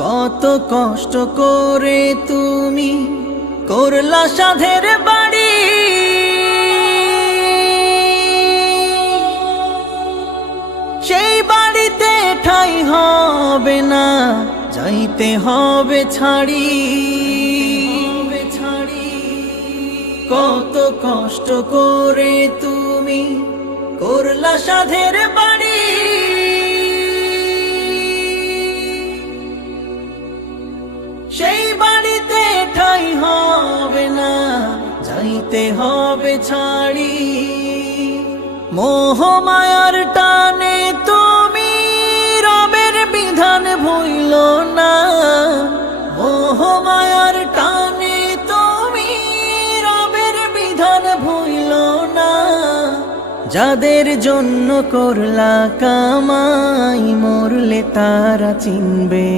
কত কষ্ট করে তুমি করলা সাধের বাড়ি। সেই বাড়িতে ঠাই হবে না, যাইতে হবে ছাড়ি। কত কষ্ট করে তুমি করলা সাধের যাইতে হবে ছাড়ি। মোহমায়ার টানে তুমি রবের বিধান ভুইল না। মোহমায়ার টানে তুমি রবের বিধান ভুইল না। যাদের জন্য করলা কামাই, মরলে তারা চিনবে